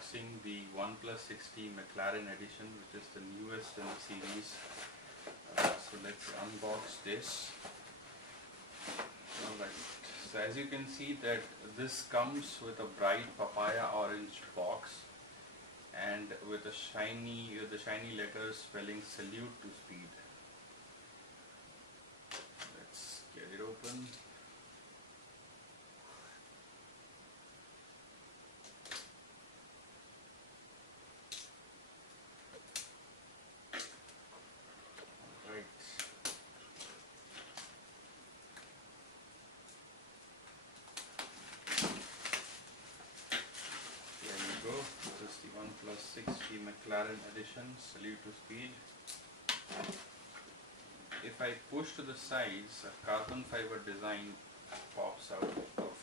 unboxing the OnePlus 60 Maclaren Edition, which is the newest in the series. So let's unbox this. Alright, so as you can see that this comes with a bright papaya orange box and with the shiny letters spelling salute to speed. Let's get it open. This is the OnePlus 60 Maclaren Edition, salute to speed. If I push to the sides, a carbon fiber design pops out of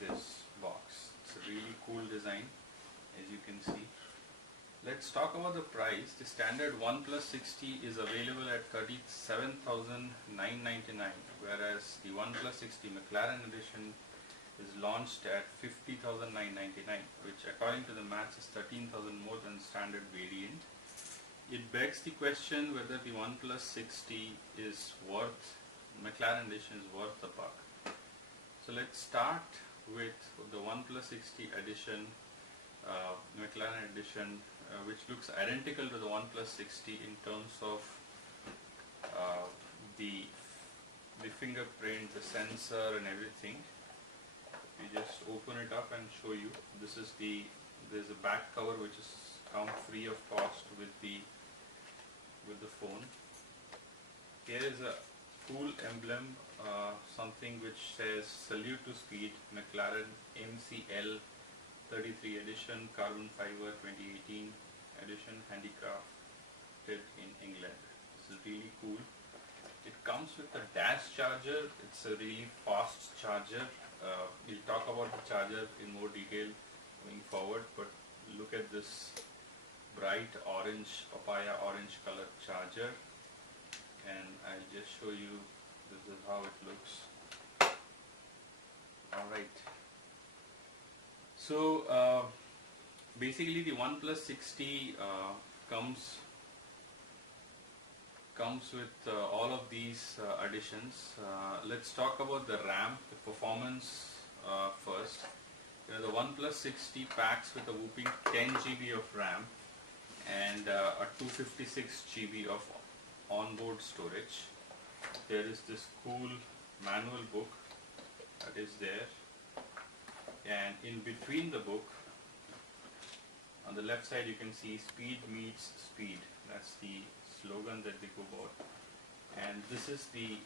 this box. It's a really cool design, as you can see. Let's talk about the price. The standard OnePlus 60 is available at $37,999, whereas the OnePlus 60 Maclaren Edition is launched at $50,999, which according to the maths is 13,000 more than standard variant. It begs the question whether the OnePlus 60 is worth, Maclaren Edition is worth the buck. So let's start with the OnePlus 60 Edition, Maclaren Edition, which looks identical to the OnePlus 60 in terms of the fingerprint, the sensor and everything. We just open it up and show you. There's a back cover which is come free of cost with the phone. Here is a cool emblem, something which says salute to speed, Maclaren MCL 33 edition, carbon fiber 2018 edition, handicrafted in England. This is really cool. It comes with a dash charger. It's a really fast charger. We'll talk about the charger in more detail going forward, but look at this bright orange, papaya orange colored charger, and I'll just show you this is how it looks. Alright, so basically the OnePlus 60 comes with all of these additions. Let's talk about the RAM, the performance first. The OnePlus 60 packs with a whooping 10 GB of RAM and a 256 GB of onboard storage. There is this cool manual book that is there, and in between the book, on the left side, you can see speed meets speed. That's the slogan that they go about. And this is the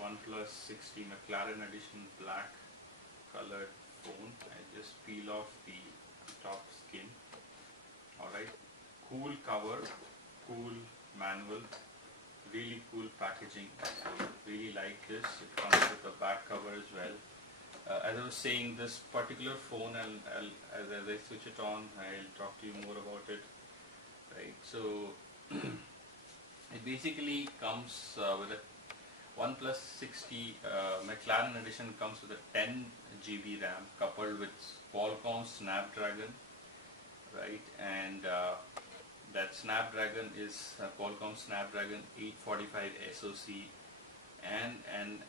OnePlus 60 Maclaren Edition black colored phone. I just peel off the top skin. Alright, cool cover, cool manual, really cool packaging. Really like this. It comes with a back cover as well. As I was saying, this particular phone, as I switch it on, I'll talk to you more about it. Right, so it basically comes with a OnePlus 60 Maclaren Edition comes with a 10 GB RAM coupled with Qualcomm Snapdragon, right? And that Snapdragon is Qualcomm Snapdragon 845 SoC and an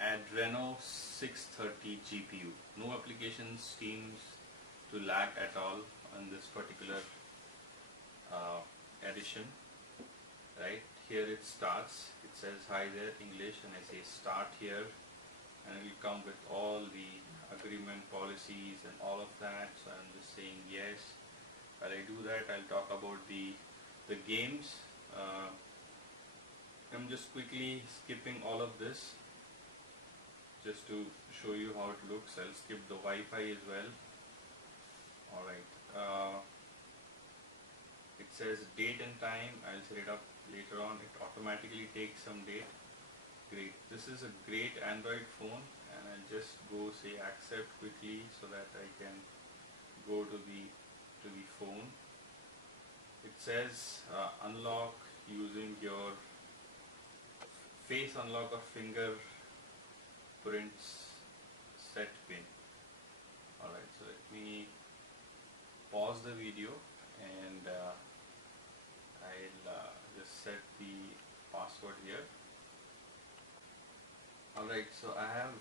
Adreno 630 GPU. No application seems to lag at all on this particular edition. Right, here it starts. It says hi there, English, and I say start here, and it will come with all the agreement policies and all of that. So I'm just saying yes. While I do that, I'll talk about the games. I'm just quickly skipping all of this just to show you how it looks. I'll skip the Wi-Fi as well. Alright, it says date and time. I'll set it up later on. It automatically takes some date. Great. This is a great Android phone, and I'll just go say accept quickly so that I can go to the phone. It says unlock using your face unlock or fingerprints set pin. Alright, so let me the video, and I'll just set the password here. Alright, so I have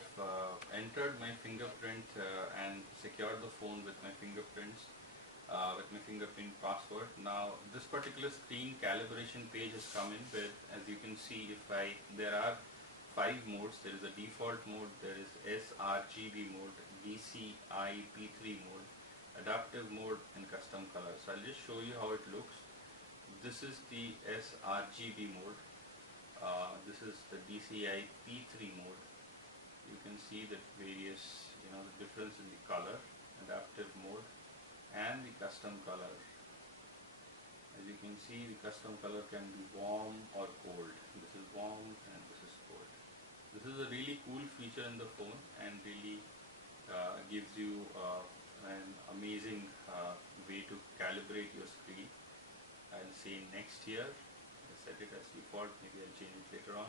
entered my fingerprint and secured the phone with my fingerprints, with my fingerprint password. Now this particular screen calibration page has come in with, as you can see, there are 5 modes. There is a default mode, there is sRGB mode, DCI P3 mode, adaptive mode, and custom color. So I'll just show you how it looks. This is the sRGB mode. This is the DCI P3 mode. You can see that various, the difference in the color, adaptive mode, and the custom color. As you can see, the custom color can be warm or cold. This is warm and this is cold. This is a really cool feature in the phone and really gives you an amazing way to calibrate your screen. I'll say next here. Set it as default, maybe I'll change it later on.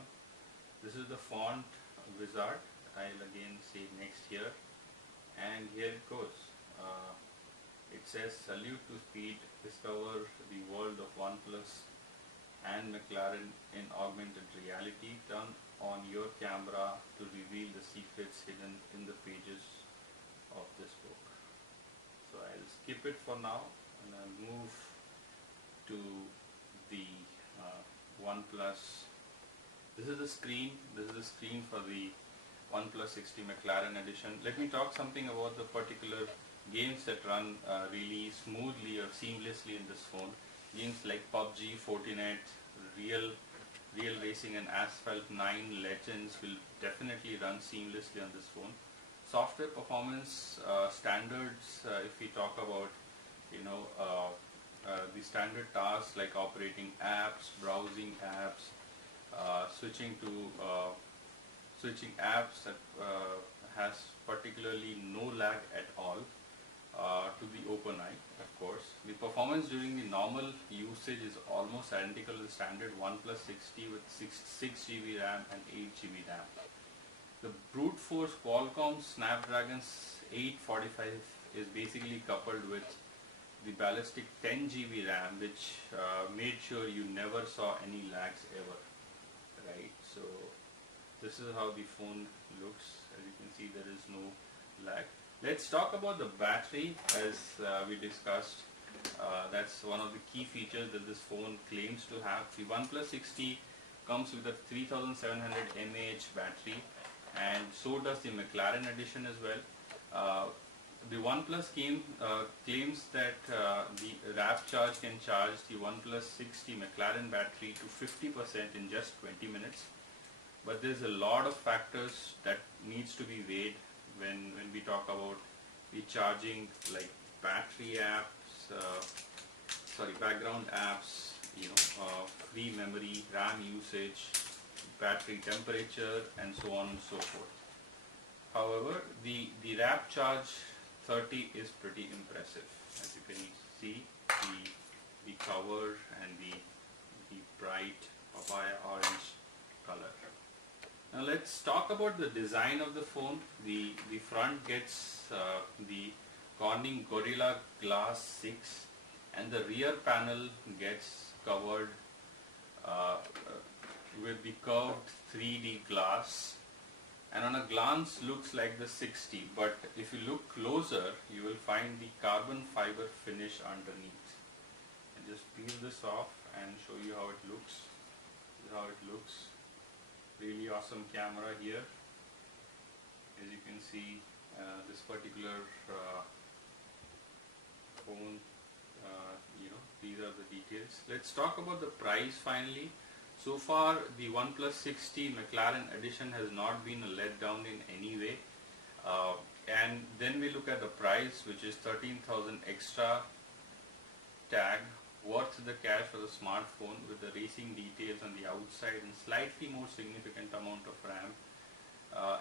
This is the font wizard. I'll again say next here, and here it goes. It says salute to speed, discover the world of OnePlus and Maclaren in augmented reality. Turn on your camera to reveal the secrets hidden in the pages of this book. So I'll skip it for now and I'll move to the OnePlus. This is the screen. This is the screen for the OnePlus 60 Maclaren Edition. Let me talk something about the particular games that run really smoothly or seamlessly in this phone. Games like PUBG, Fortinet, Real Racing, and Asphalt 9 Legends will definitely run seamlessly on this phone. Software performance standards. If we talk about, the standard tasks like operating apps, browsing apps, switching apps that has particularly no lag at all, to the OpenEye, of course. The performance during the normal usage is almost identical to the standard OnePlus 60 with 6 GB RAM and 8 GB RAM. The brute force Qualcomm Snapdragon 845 is basically coupled with the ballistic 10 GB RAM, which made sure you never saw any lags ever, right? So this is how the phone looks. As you can see, there is no lag. Let's talk about the battery. As we discussed, that's one of the key features that this phone claims to have. The OnePlus 60 comes with a 3700 mAh battery, and so does the Maclaren Edition as well. The OnePlus claims that the RAP charge can charge the OnePlus 60 Maclaren battery to 50% in just 20 minutes. But there's a lot of factors that needs to be weighed when we talk about the charging, like battery apps, background apps, free memory, RAM usage, battery temperature, and so on and so forth. However, the RAP charge 30 is pretty impressive. As you can see, the cover and the bright papaya orange color. Now let's talk about the design of the phone. The front gets the Corning Gorilla Glass 6, and the rear panel gets covered with the curved 3D glass, and on a glance looks like the 60, but if you look closer you will find the carbon fiber finish underneath. And just peel this off and show you how it looks. This is how it looks. Really awesome camera here. As you can see, this particular phone, these are the details. Let's talk about the price finally. So far, the OnePlus 60 Maclaren Edition has not been a letdown in any way. And then we look at the price, which is 13,000 extra tag, worth the cash for the smartphone with the racing details on the outside and slightly more significant amount of RAM,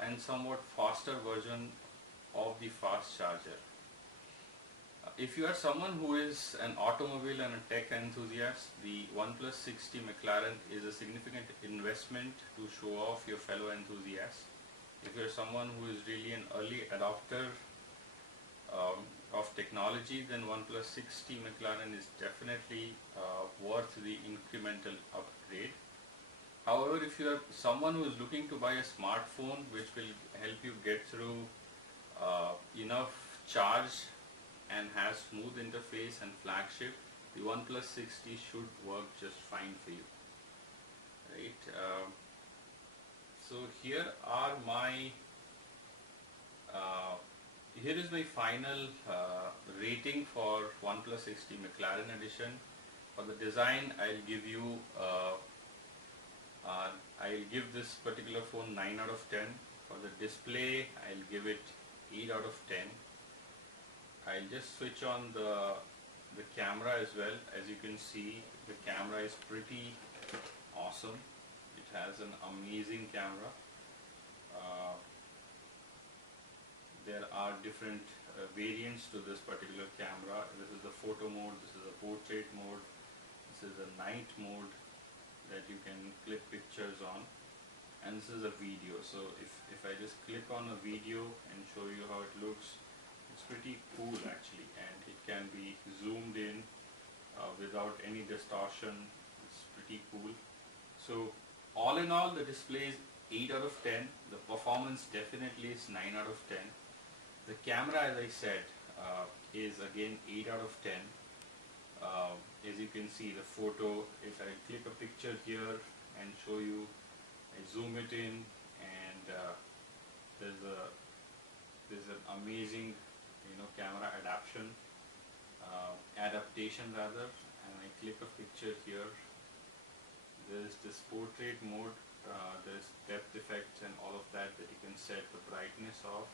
and somewhat faster version of the fast charger. If you are someone who is an automobile and a tech enthusiast, the OnePlus 60 Maclaren is a significant investment to show off your fellow enthusiasts. If you are someone who is really an early adopter of technology, technology, then OnePlus 6T Maclaren is definitely worth the incremental upgrade. However, if you are someone who is looking to buy a smartphone which will help you get through enough charge and has smooth interface and flagship, the OnePlus 6T should work just fine for you. Right. So here are my here is my final rating for OnePlus 6T Maclaren Edition. For the design, I'll give this particular phone 9 out of 10. For the display, I'll give it 8 out of 10. I'll just switch on the camera as well. As you can see, the camera is pretty awesome. It has an amazing camera. There are different variants to this particular camera. This is the photo mode, this is a portrait mode, this is a night mode that you can click pictures on, and this is a video. So if I just click on a video and show you how it looks, it's pretty cool actually, and it can be zoomed in without any distortion. It's pretty cool. So all in all, the display is 8 out of 10. The performance definitely is 9 out of 10. The camera, as I said, is again 8 out of 10. As you can see, the photo, if I click a picture here and show you, I zoom it in, and there's an amazing, camera adaptation rather, and I click a picture here. There is this portrait mode, there is depth effects and all of that you can set the brightness of.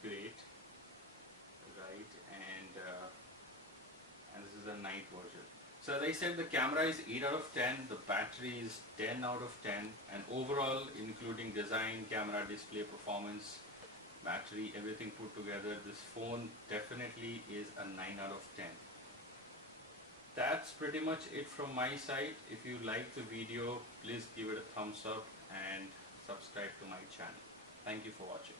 Great, right, and this is a night version. So as I said, the camera is 8 out of 10, the battery is 10 out of 10, and overall, including design, camera, display, performance, battery, everything put together, this phone definitely is a 9 out of 10. That's pretty much it from my side. If you like the video, please give it a thumbs up and subscribe to my channel. Thank you for watching.